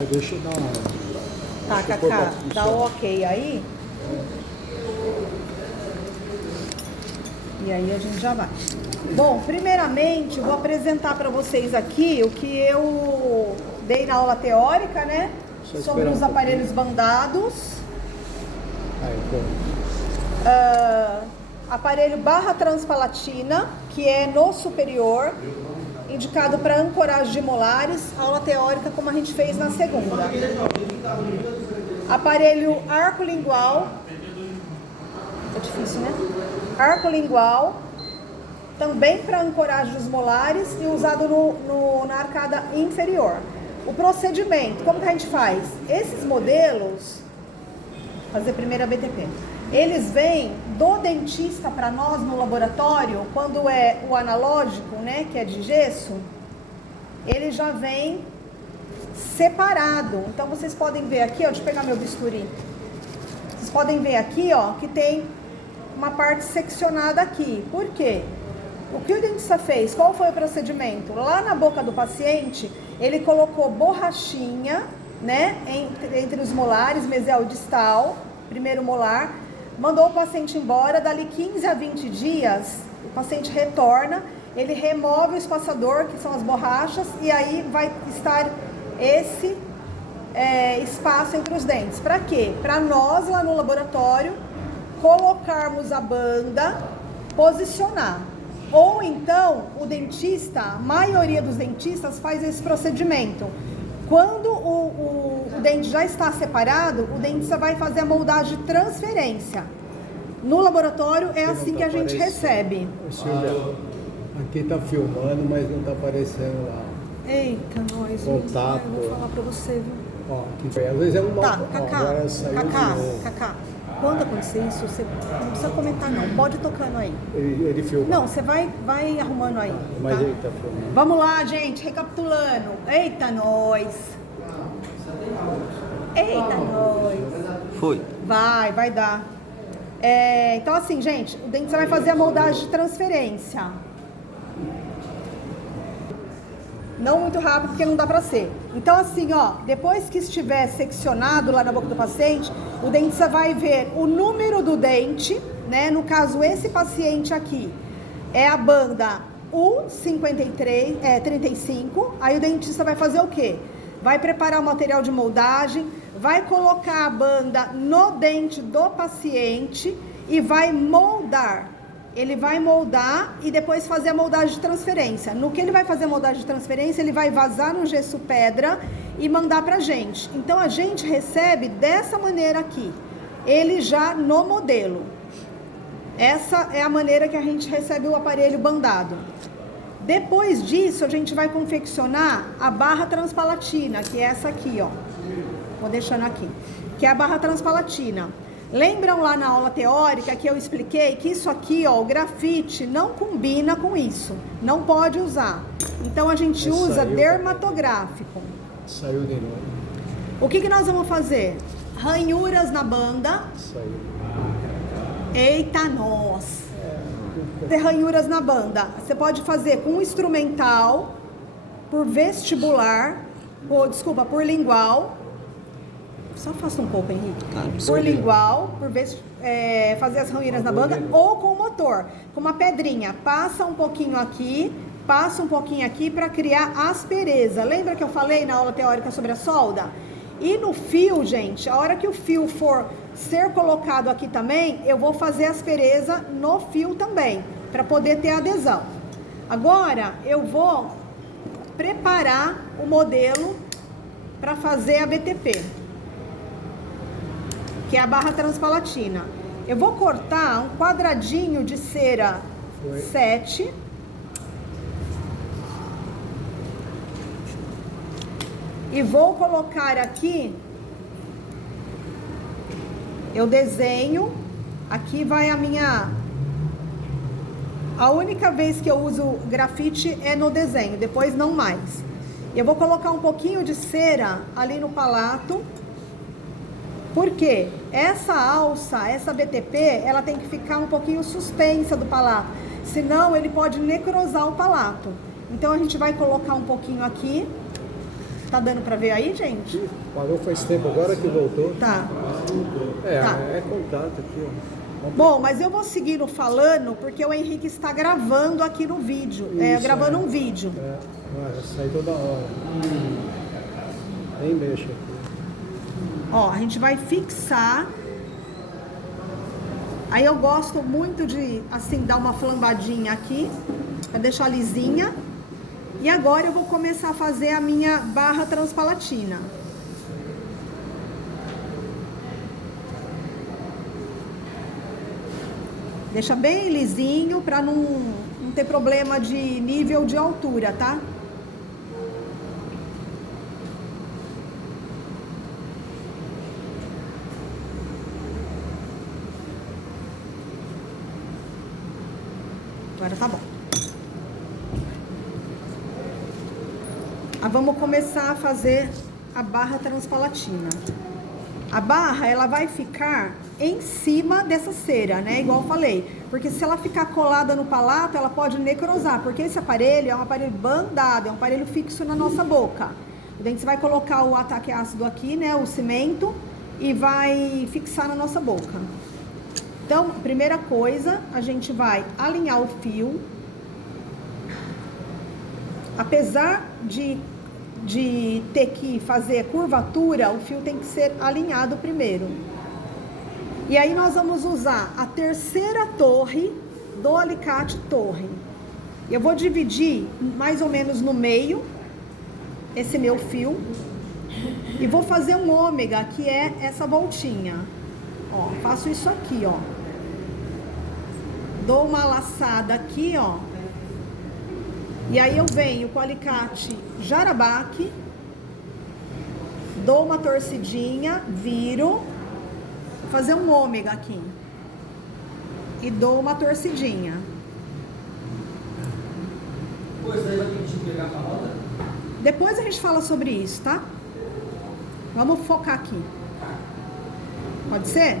Deixa eu dar uma... Tá, Cacá, dá o ok aí. E aí a gente já vai. Bom, primeiramente, eu vou apresentar para vocês aqui o que eu dei na aula teórica, né? Sobre os aparelhos bandados. Aparelho barra transpalatina, que é no superior, indicado para ancoragem de molares, aula teórica como a gente fez na segunda. Aparelho arco-lingual, é difícil, né? Arco-lingual, também para ancoragem dos molares e usado na arcada inferior. O procedimento, como que a gente faz? Esses modelos, fazer primeiro a BTP. Eles vêm do dentista para nós no laboratório, quando é o analógico, né, que é de gesso, ele já vem separado. Então vocês podem ver aqui, ó, deixa eu pegar meu bisturi. Vocês podem ver aqui, ó, que tem uma parte seccionada aqui. Por quê? O que o dentista fez? Qual foi o procedimento? Lá na boca do paciente, ele colocou borrachinha, né, entre os molares, mesial e distal, primeiro molar, mandou o paciente embora. Dali 15 a 20 dias, o paciente retorna, ele remove o espaçador, que são as borrachas, e aí vai estar esse espaço entre os dentes. Para quê? Para nós, lá no laboratório, colocarmos a banda, posicionar. Ou então, o dentista, a maioria dos dentistas faz esse procedimento. Quando o dente já está separado, o dentista vai fazer a moldagem de transferência. No laboratório é assim que a gente recebe. Silvia, aqui tá filmando, mas não tá aparecendo lá. Eita, nós. Contato. Eu vou falar pra você, viu? Ó, que às vezes é um Tá, mal. Cacá. Quando acontecer isso, você não precisa comentar não. Pode ir tocando aí. Ele filma. Não, você vai arrumando aí. Mas tá? ele tá filmando. Vamos lá, gente, recapitulando. Eita, nós. Eita, nós. Foi. Vai dar. Então assim, gente, o dentista vai fazer a moldagem de transferência. Não muito rápido, porque não dá pra ser. Então assim, ó, depois que estiver seccionado lá na boca do paciente, o dentista vai ver o número do dente, né? No caso, esse paciente aqui é a banda U35, aí o dentista vai fazer o quê? Vai preparar o material de moldagem, vai colocar a banda no dente do paciente e vai moldar. Ele vai moldar e depois fazer a moldagem de transferência. No que ele vai fazer a moldagem de transferência, ele vai vazar no gesso pedra e mandar pra gente. Então a gente recebe dessa maneira aqui, ele já no modelo. Essa é a maneira que a gente recebe o aparelho bandado. Depois disso, a gente vai confeccionar a barra transpalatina, que é essa aqui, ó. Vou deixando aqui. Que é a barra transpalatina. Lembram lá na aula teórica que eu expliquei que isso aqui, ó, o grafite não combina com isso. Não pode usar. Então a gente usa dermatográfico. Saiu de novo. O que nós vamos fazer? Ranhuras na banda. Saiu. Eita, nossa! Ter ranhuras na banda. Você pode fazer com instrumental, por vestibular, por lingual. Só faça um pouco, Henrique. Por lingual, fazer as ranhuras na banda, ou com motor, com uma pedrinha. Passa um pouquinho aqui, passa um pouquinho aqui para criar aspereza. Lembra que eu falei na aula teórica sobre a solda? E no fio, gente, a hora que o fio for ser colocado aqui também, eu vou fazer aspereza no fio também, para poder ter adesão. Agora, eu vou preparar o modelo para fazer a BTP, que é a barra transpalatina. Eu vou cortar um quadradinho de cera 7. E vou colocar aqui, eu desenho, aqui vai a única vez que eu uso grafite é no desenho, depois não mais. Eu vou colocar um pouquinho de cera ali no palato, porque essa alça, essa BTP, ela tem que ficar um pouquinho suspensa do palato, senão ele pode necrosar o palato. Então a gente vai colocar um pouquinho aqui. Tá dando pra ver aí, gente? Parou faz tempo, agora que voltou. Tá. É, Tá. é contato aqui, ó. Bom, mas eu vou seguir falando porque o Henrique está gravando aqui no vídeo. Gravando um vídeo. Sai toda hora. Nem mexe aqui. Ó, a gente vai fixar. Aí eu gosto muito de, assim, dar uma flambadinha aqui, pra deixar lisinha. E agora eu vou começar a fazer a minha barra transpalatina. Deixa bem lisinho pra não ter problema de nível de altura, tá? Agora tá bom. Vamos começar a fazer a barra transpalatina. A barra, ela vai ficar em cima dessa cera, né? Igual eu falei. Porque se ela ficar colada no palato, ela pode necrosar. Porque esse aparelho é um aparelho bandado, é um aparelho fixo na nossa boca. O dente vai colocar o ataque ácido aqui, né? O cimento, e vai fixar na nossa boca. Então, primeira coisa, a gente vai alinhar o fio. Apesar de ter que fazer curvatura, o fio tem que ser alinhado primeiro. E aí nós vamos usar a terceira torre do alicate torre. Eu vou dividir mais ou menos no meio esse meu fio e vou fazer um ômega, que é essa voltinha. Ó, faço isso aqui, ó. Dou uma laçada aqui, ó. E aí eu venho com o alicate jarabaque, dou uma torcidinha, viro, vou fazer um ômega aqui. E dou uma torcidinha. Depois aí vai ter que pegar pra roda? Depois a gente fala sobre isso, tá? Vamos focar aqui. Pode ser?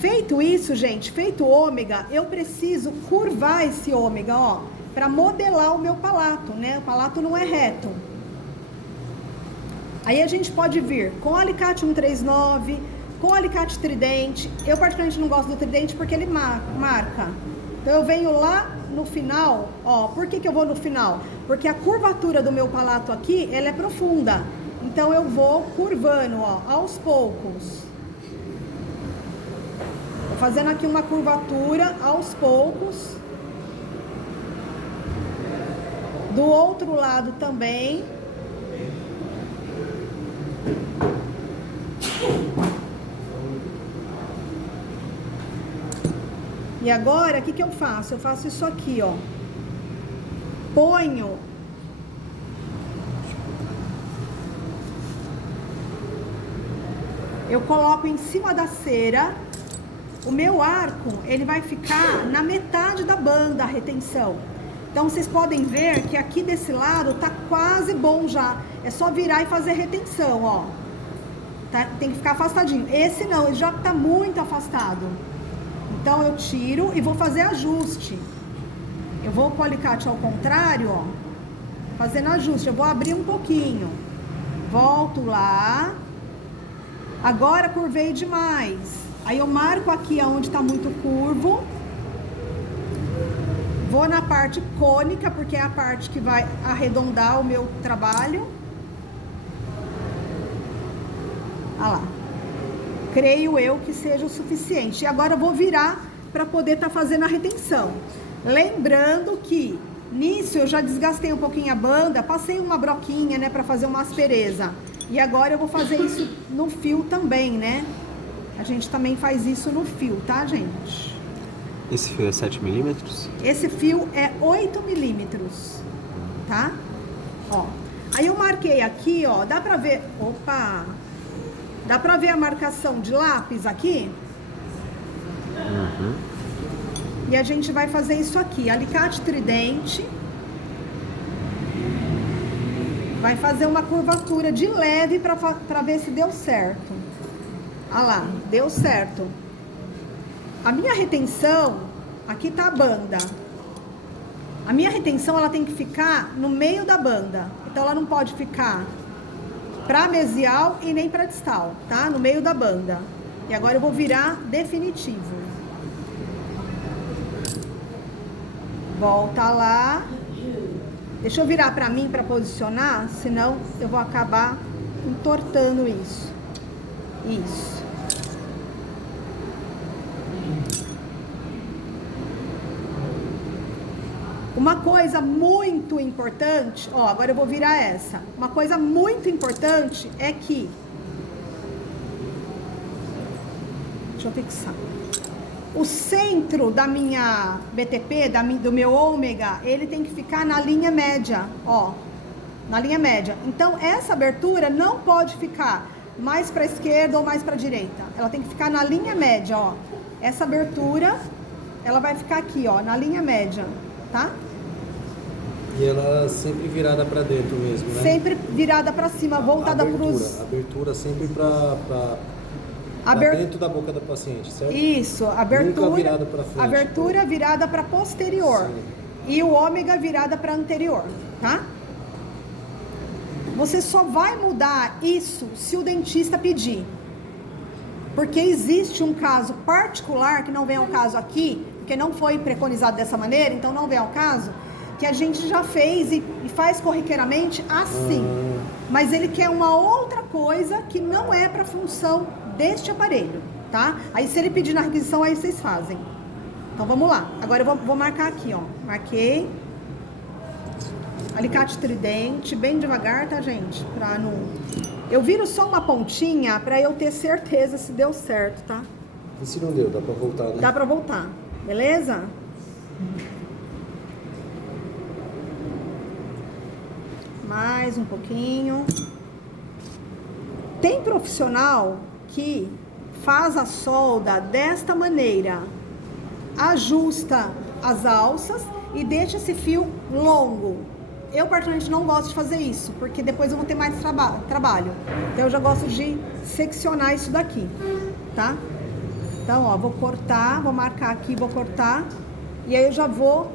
Feito isso, gente, feito o ômega, eu preciso curvar esse ômega, ó, para modelar o meu palato, né? O palato não é reto. Aí a gente pode vir com o alicate 139, com o alicate tridente. Eu particularmente não gosto do tridente porque ele marca. Então eu venho lá no final, ó. Por que eu vou no final? Porque a curvatura do meu palato aqui, ela é profunda. Então eu vou curvando, ó, aos poucos. Tô fazendo aqui uma curvatura aos poucos. Do outro lado também. E agora, o que eu faço? Eu faço isso aqui, ó. Ponho. Eu coloco em cima da cera. O meu arco, ele vai ficar na metade da banda, a retenção. Então, vocês podem ver que aqui desse lado tá quase bom já. É só virar e fazer retenção, ó. Tá? Tem que ficar afastadinho. Esse não, ele já tá muito afastado. Então, eu tiro e vou fazer ajuste. Eu vou com o alicate ao contrário, ó. Fazendo ajuste. Eu vou abrir um pouquinho. Volto lá. Agora, curvei demais. Aí eu marco aqui onde tá muito curvo. Vou na parte cônica, porque é a parte que vai arredondar o meu trabalho. Olha lá. Creio eu que seja o suficiente. E agora eu vou virar para poder estar fazendo a retenção. Lembrando que nisso eu já desgastei um pouquinho a banda, passei uma broquinha, né, para fazer uma aspereza. E agora eu vou fazer isso no fio também, né? A gente também faz isso no fio, tá, gente? Esse fio é 7 milímetros? Esse fio é 8 milímetros, tá? Ó. Aí eu marquei aqui, ó. Dá pra ver... Opa! Dá pra ver a marcação de lápis aqui? Uhum. E a gente vai fazer isso aqui. Alicate tridente. Vai fazer uma curvatura de leve pra ver se deu certo. Olha lá, deu certo. A minha retenção, aqui tá a banda. A minha retenção, ela tem que ficar no meio da banda. Então, ela não pode ficar para mesial e nem para distal, tá? No meio da banda. E agora eu vou virar definitivo. Volta lá. Deixa eu virar para mim para posicionar, senão eu vou acabar entortando isso. Isso. Uma coisa muito importante, ó, agora eu vou virar essa. Uma coisa muito importante é que... Deixa eu fixar. O centro da minha BTP, do meu ômega, ele tem que ficar na linha média, ó. Na linha média. Então, essa abertura não pode ficar mais para a esquerda ou mais para a direita. Ela tem que ficar na linha média, ó. Essa abertura, ela vai ficar aqui, ó, na linha média, tá? E ela sempre virada para dentro mesmo, né? Sempre virada para cima, voltada para os... Abertura sempre para dentro da boca da paciente, certo? Isso, abertura... Nunca virada para frente. Abertura virada para posterior. Sim. E o ômega virada para anterior, tá? Você só vai mudar isso se o dentista pedir. Porque existe um caso particular, que não vem ao caso aqui, porque não foi preconizado dessa maneira, então não vem ao caso, que a gente já fez e faz corriqueiramente assim. Mas ele quer uma outra coisa que não é para função deste aparelho, tá? Aí se ele pedir na requisição, aí vocês fazem. Então vamos lá. Agora eu vou marcar aqui, ó. Marquei. Alicate tridente, bem devagar, tá, gente? Pra não... Eu viro só uma pontinha pra eu ter certeza se deu certo, tá? E se não deu, dá pra voltar, né? Dá pra voltar, beleza? Mais um pouquinho. Tem profissional que faz a solda desta maneira, ajusta as alças e deixa esse fio longo. Eu particularmente não gosto de fazer isso, porque depois eu vou ter mais trabalho. Então eu já gosto de seccionar isso daqui, tá? Então, ó, vou cortar, vou marcar aqui, vou cortar. E aí eu já vou...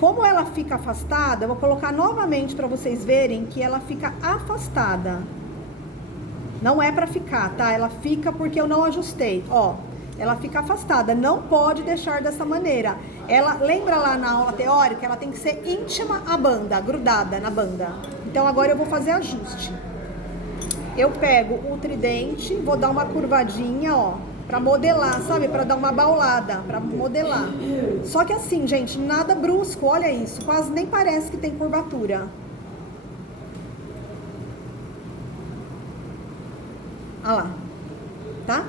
Como ela fica afastada, eu vou colocar novamente para vocês verem que ela fica afastada. Não é para ficar, tá? Ela fica porque eu não ajustei, ó. Ela fica afastada, não pode deixar dessa maneira. Ela, lembra lá na aula teórica, ela tem que ser íntima à banda, grudada na banda. Então agora eu vou fazer ajuste. Eu pego o tridente, vou dar uma curvadinha, ó, pra modelar, sabe? Pra dar uma baulada, pra modelar. Só que assim, gente, nada brusco, olha isso, quase nem parece que tem curvatura. Olha lá, tá?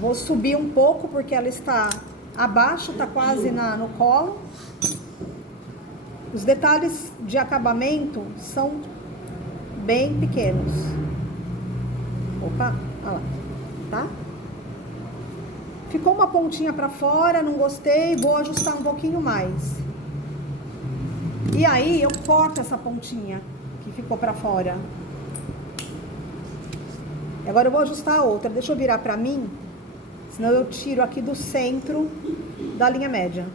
Vou subir um pouco porque ela está abaixo, tá quase no colo. Os detalhes de acabamento são bem pequenos. Opa, olha lá, tá? Ficou uma pontinha pra fora, não gostei, vou ajustar um pouquinho mais. E aí eu corto essa pontinha que ficou pra fora. Agora eu vou ajustar a outra. Deixa eu virar pra mim, senão eu tiro aqui do centro da linha média.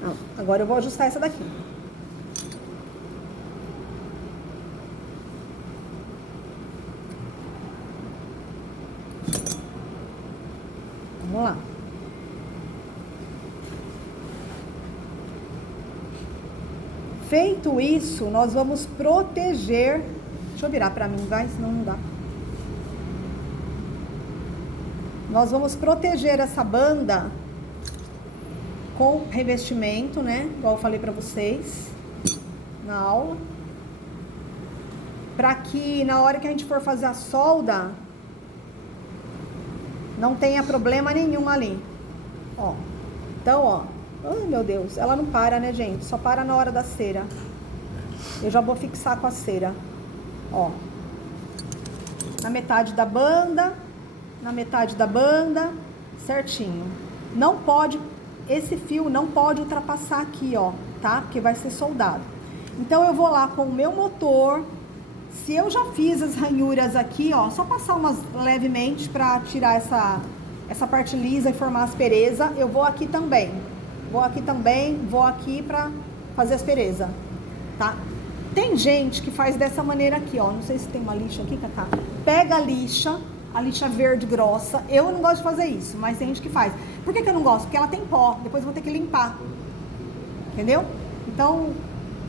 Não, agora eu vou ajustar essa daqui. Vamos lá. Feito isso, nós vamos proteger... Deixa eu virar pra mim, vai, senão não dá. Nós vamos proteger essa banda com revestimento, né? Igual eu falei pra vocês na aula. Pra que na hora que a gente for fazer a solda, não tenha problema nenhum ali. Ó. Então, ó. Ai, meu Deus. Ela não para, né, gente? Só para na hora da cera. Eu já vou fixar com a cera. Ó. Na metade da banda. Na metade da banda. Certinho. Não pode... Esse fio não pode ultrapassar aqui, ó. Tá? Porque vai ser soldado. Então eu vou lá com o meu motor. Se eu já fiz as ranhuras aqui, ó, só passar umas levemente para tirar essa parte lisa e formar aspereza, eu vou aqui também. Vou aqui para fazer aspereza, tá? Tem gente que faz dessa maneira aqui, ó. Não sei se tem uma lixa aqui, Cacá. Pega a lixa verde grossa. Eu não gosto de fazer isso, mas tem gente que faz. Por que eu não gosto? Porque ela tem pó. Depois eu vou ter que limpar. Entendeu? Então,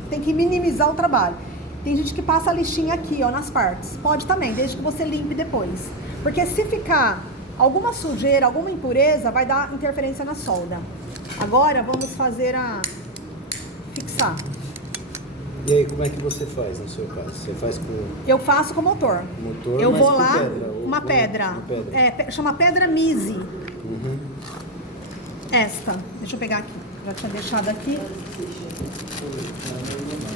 tem que minimizar o trabalho. Tem gente que passa a lixinha aqui, ó, nas partes. Pode também, desde que você limpe depois. Porque se ficar alguma sujeira, alguma impureza, vai dar interferência na solda. Agora, vamos fazer fixar. E aí, como é que você faz no seu caso? Você faz com... Eu faço com motor. Motor, eu mas vou com lá, pedra, uma pedra. Chama pedra Mise. Uhum. Esta. Deixa eu pegar aqui. Já tinha deixado aqui.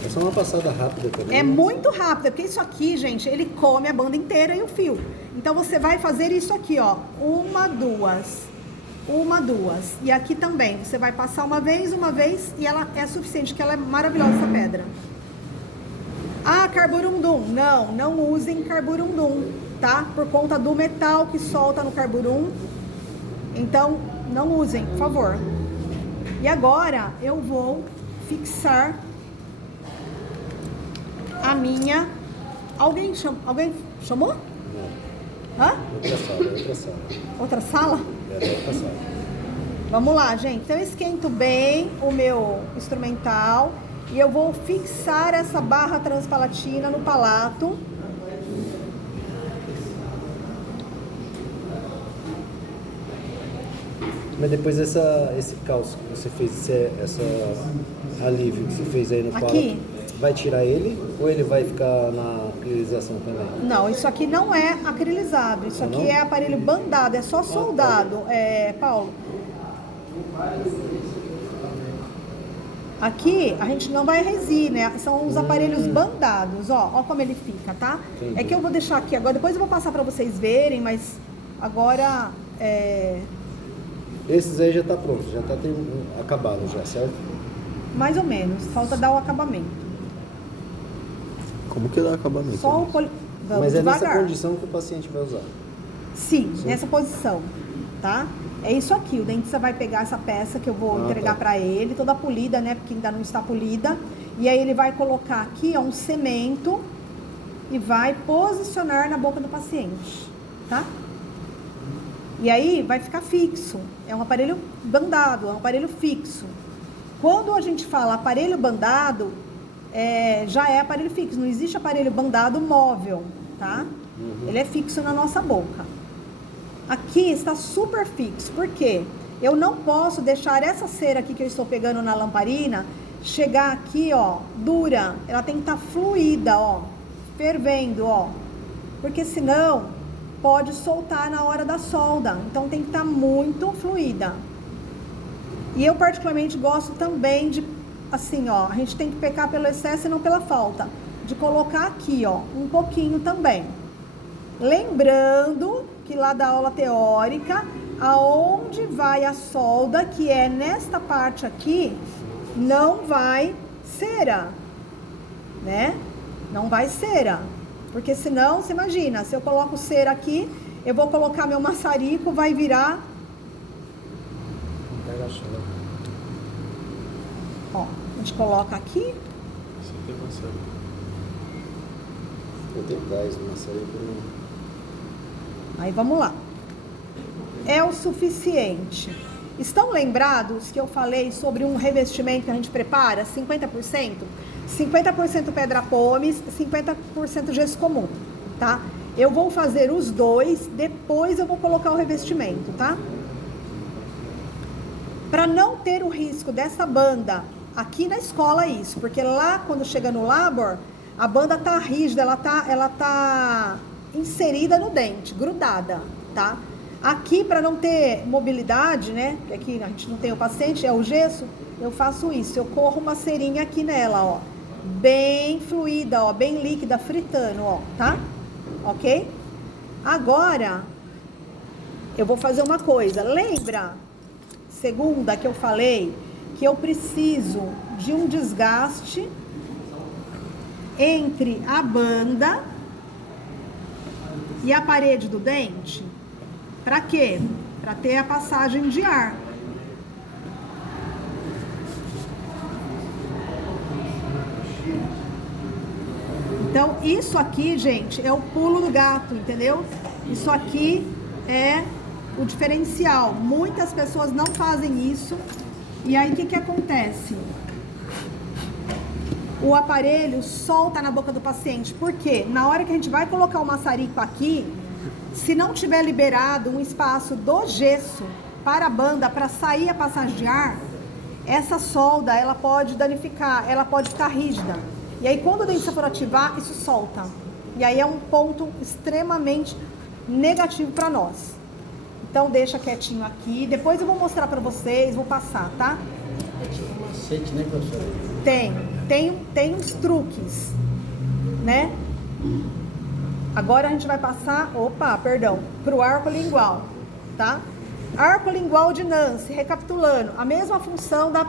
É só uma passada rápida também. É muito rápida, porque isso aqui, gente, ele come a banda inteira e o fio. Então você vai fazer isso aqui, ó. Uma, duas. E aqui também. Você vai passar uma vez, e ela é suficiente, que ela é maravilhosa, essa pedra. Ah, carburundum. Não usem carburundum, tá? Por conta do metal que solta no carburum. Então, não usem, por favor. E agora, eu vou fixar a minha... Alguém chamou? Não. Hã? Outra sala. Outra sala? Outra sala. Vamos lá, gente. Então, eu esquento bem o meu instrumental e eu vou fixar essa barra transpalatina no palato. Mas depois esse calço que você fez, essa alívio que você fez aí no palato, Aqui? vai tirar ele ou ele vai ficar na acrilização também? Não, isso aqui não é acrilizado. Isso aqui é aparelho bandado, é só soldado, Paulo. Aqui a gente não vai resir, né? São os aparelhos bandados, ó como ele fica, tá? Entendi. É que eu vou deixar aqui agora, depois eu vou passar pra vocês verem, mas agora Esses aí já tá pronto, já tá acabado já, certo? mais ou menos, falta dar o acabamento. Como que dá acabamento? Só o vamos Mas é devagar. nessa condição que o paciente vai usar. Sim, nessa posição, tá? É isso aqui, o dentista vai pegar essa peça que eu vou entregar pra ele, toda polida, né? Porque ainda não está polida. E aí ele vai colocar aqui, ó, um cemento e vai posicionar na boca do paciente, tá? E aí vai ficar fixo. É um aparelho bandado, é um aparelho fixo. Quando a gente fala aparelho bandado, já é aparelho fixo. Não existe aparelho bandado móvel, tá? Ele é fixo na nossa boca. Aqui está super fixo, porque eu não posso deixar essa cera aqui que eu estou pegando na lamparina chegar aqui, ó, dura. Ela tem que estar fluida, ó, fervendo, ó, porque senão pode soltar na hora da solda. Então tem que estar muito fluida. E eu particularmente gosto também de, assim, ó, a gente tem que pecar pelo excesso e não pela falta, de colocar aqui, ó, um pouquinho também. Lembrando que lá da aula teórica, aonde vai a solda, que é nesta parte aqui, não vai cera, né? Não vai cera, porque senão, você imagina, se eu coloco cera aqui, eu vou colocar meu maçarico, vai virar... Pega a chave. Ó, a gente coloca aqui. Isso aqui é maçarico. Eu tenho 10 no maçarico. Aí vamos lá. É o suficiente. Estão lembrados que eu falei sobre um revestimento que a gente prepara? 50%? 50% pedra pomes, 50% gesso comum, tá? Eu vou fazer os dois, depois eu vou colocar o revestimento, tá? Para não ter o risco dessa banda, aqui na escola isso, porque lá quando chega no labor, a banda tá rígida, ela tá inserida no dente, grudada, tá? Aqui, para não ter mobilidade, né? Porque aqui a gente não tem o paciente, é o gesso, eu faço isso. Eu corro uma cerinha aqui nela, ó. Bem fluida, ó, bem líquida, fritando, ó, tá? Ok? Agora, eu vou fazer uma coisa. Lembra, segunda, que eu falei que eu preciso de um desgaste entre a banda e a parede do dente. Para quê? Para ter a passagem de ar. Então, isso aqui, gente, é o pulo do gato, entendeu? Isso aqui é o diferencial. Muitas pessoas não fazem isso. E aí, o que acontece? O aparelho solta na boca do paciente. Por quê? Na hora que a gente vai colocar o maçarico aqui, se não tiver liberado um espaço do gesso para a banda, para sair a passagem de ar, essa solda, ela pode danificar, ela pode ficar rígida. E aí, quando o dente for ativar, isso solta. E aí é um ponto extremamente negativo para nós. Então, deixa quietinho aqui. Depois eu vou mostrar para vocês, vou passar, tá? É tipo um macete, né, professora? Tem uns truques, né? Agora a gente vai passar, pro arco lingual, tá? Arco lingual de Nance, recapitulando, a mesma função da